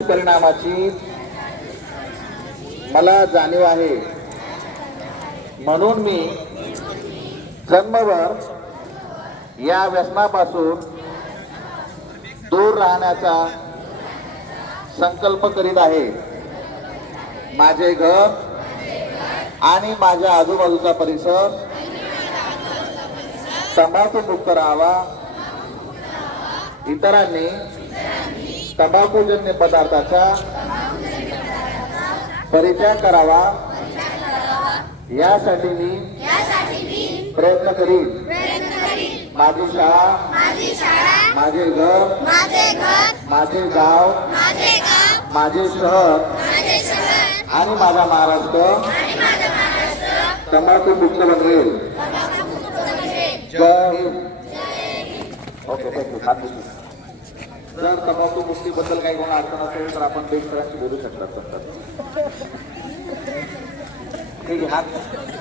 परिणामाची मला जाणीव आहे. म्हणून मी जन्मभर या व्यसनापासून दूर राहण्याचा संकल्प करीत आहे. माझे घर आणि माझ्या आजूबाजूचा परिसर तंबाखू मुक्त राहावा. इतरांनी तंबाखूजन्य पदार्थाचा परित्याग करावा. यासाठी मी प्रयत्न करीन. माझी शाळा माझी घर माझे गाव माझे शहर आणि माझा महाराष्ट्र. तंबाखू मुक्त बनवेल. जय हिंद. ओके थँक्यू हात दुखू. जर तंबाखू मुक्तीबद्दल काही कोणा अडचण असेल तर आपण बेस्ट बोलू शकतात ठीक आहे हात